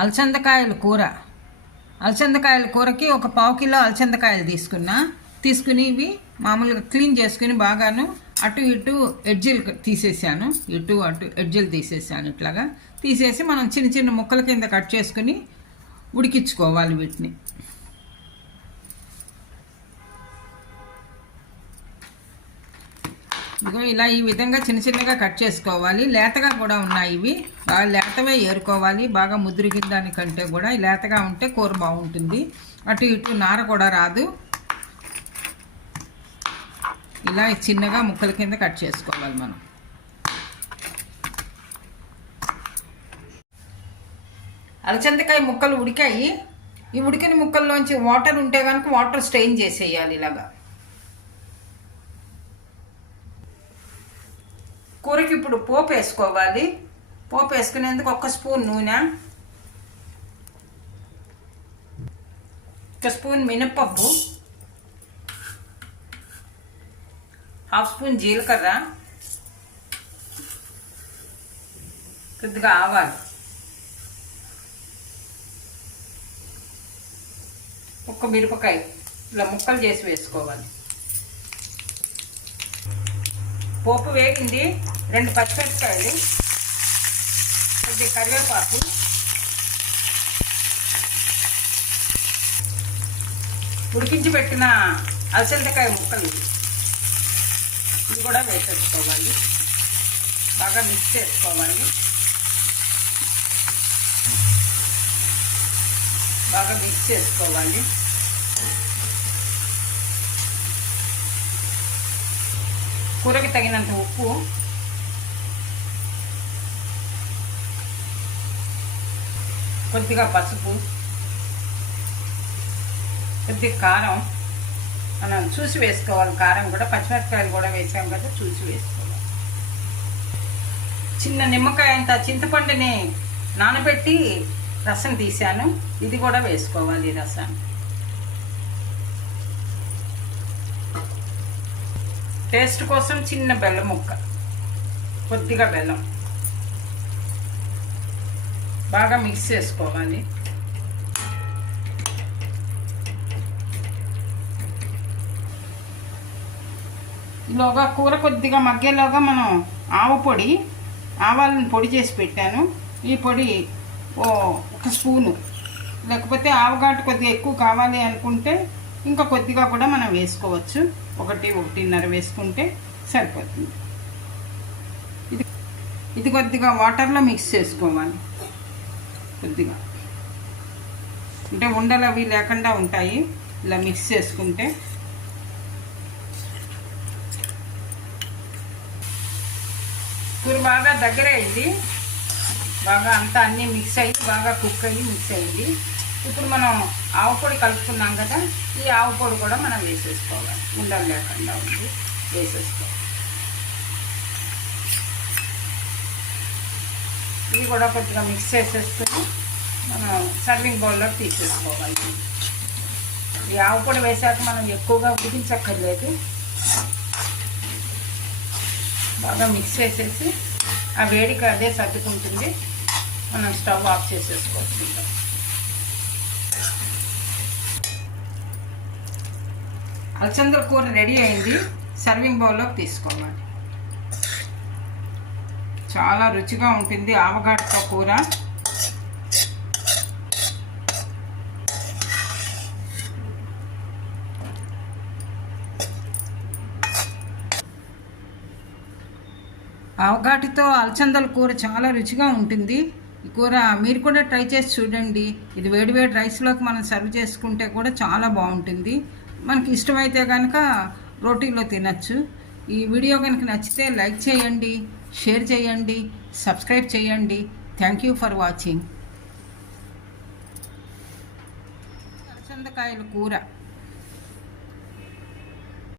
అలసందకాయల కూర. అలసందకాయల కూరకి ఒక పావు కిలో అలసందకాయలు తీసుకున్నా. తీసుకుని ఇవి మామూలుగా క్లీన్ చేసుకుని బాగాను అటు ఇటు ఎడ్జిలు తీసేసాను. ఇటు అటు ఎడ్జిలు తీసేసాను ఇట్లాగా. తీసేసి మనం చిన్న చిన్న ముక్కల కింద కట్ చేసుకుని ఉడికించుకోవాలి వీటిని. ఇలా ఈ విధంగా చిన్న చిన్నగా కట్ చేసుకోవాలి. లేతగా కూడా ఉన్నాయి ఇవి. బాగా లేతవే ఏరుకోవాలి. బాగా ముదిరిగిన దానికంటే కూడా లేతగా ఉంటే కూర బాగుంటుంది. అటు ఇటు నార కూడా రాదు. ఇలా చిన్నగా ముక్కల కింద కట్ చేసుకోవాలి మనం. అలచందకాయ ముక్కలు ఉడికాయి. ఈ ఉడికిన ముక్కల్లోంచి వాటర్ ఉంటే కనుక వాటర్ స్ట్రెయిన్ చేసేయాలి ఇలాగా. కూరకి ఇప్పుడు పోపు వేసుకోవాలి. పోపు వేసుకునేందుకు ఒక స్పూన్ నూనె. ఒక స్పూన్ మినప్పప్పు. హాఫ్ స్పూన్ జీలకర్ర. కొద్దిగా ఆవాలు. ఒక్క మిరపకాయ. ఇలా ముక్కలు చేసి వేసుకోవాలి. పోపు వేగింది. రెండు పచ్చిమిరపకాయలు. ఇది కరివేపాకు. ఉడికించి పెట్టిన అలసందకాయ ముక్కలు. ఇది కూడా వేసేసుకోవాలి. బాగా మిక్స్ చేసుకోవాలి. బాగా మిక్స్ చేసుకోవాలి. కూరకి తగినంత ఉప్పు కొద్దిగా పసుపు కొద్దిగా కారం మనం చూసి వేసుకోవాలి. కారం కూడా పచ్చిమిరపకాయలు కూడా వేసాం కదా చూసి వేసుకోవాలి. చిన్న నిమ్మకాయ అంత చింతపండుని నానబెట్టి రసం తీశాను. ఇది కూడా వేసుకోవాలి రసం. రసాన్ని టేస్ట్ కోసం చిన్న బెల్లం ముక్క కొద్దిగా బెల్లం. బాగా మిక్స్ చేసుకోవాలి. ఈలోగా కూర కొద్దిగా మగ్గేలోగా మనం ఆవ పొడి ఆవాలను పొడి చేసి పెట్టాను. ఈ పొడి ఓ ఒక స్పూను. లేకపోతే ఆవగాటు కొద్దిగా ఎక్కువ కావాలి అనుకుంటే ఇంకా కొద్దిగా కూడా మనం వేసుకోవచ్చు. ఒకటి ఒకటిన్నర వేసుకుంటే సరిపోతుంది. ఇది ఇది కొద్దిగా వాటర్లో మిక్స్ చేసుకోవాలి. కొద్దిగా. అంటే ఉండలు అవి లేకుండా ఉంటాయి. ఇలా మిక్స్ చేసుకుంటే. కూర బాగా దగ్గర అయింది. బాగా అంతా అన్నీ మిక్స్ అయ్యి బాగా కుక్ అయ్యి మిక్స్ అయింది ఇప్పుడు మనం ఆవు పొడి కలుపుకున్నాం కదా ఈ ఆవు పొడి కూడా మనం వేసేసుకోవాలి. ఉండలు లేకుండా ఉంది వేసేసుకోవాలి. ఇది కూడా కొద్దిగా మిక్స్ చేసేసుకుని మనం సర్వింగ్ బౌల్లో తీసేసుకోవాలి. ఈ ఆవు పొడి వేసాక మనం ఎక్కువగా ఉడికించక్కర్లేదు. బాగా మిక్స్ చేసేసి ఆ వేడికి అదే సర్దుకుంటుంది. మనం స్టవ్ ఆఫ్ చేసేసుకోవచ్చు. ఇంకా. కూర రెడీ అయింది. సర్వింగ్ బౌల్లోకి తీసుకోవాలి. చాలా రుచిగా ఉంటుంది ఆవగాడతో కూర. ఆవగాటితో అలచందల కూర చాలా రుచిగా ఉంటుంది. ఈ కూర మీరు కూడా ట్రై చేసి చూడండి. ఇది వేడివేడి రైస్లోకి మనం సర్వ్ చేసుకుంటే కూడా చాలా బాగుంటుంది. మనకి ఇష్టమైతే కనుక రోటీలో తినచ్చు. ఈ వీడియో కనుక నచ్చితే లైక్ చేయండి. షేర్ చేయండి సబ్స్క్రైబ్ చేయండి థ్యాంక్ యూ ఫర్ వాచింగ్ అలసందకాయల కూర.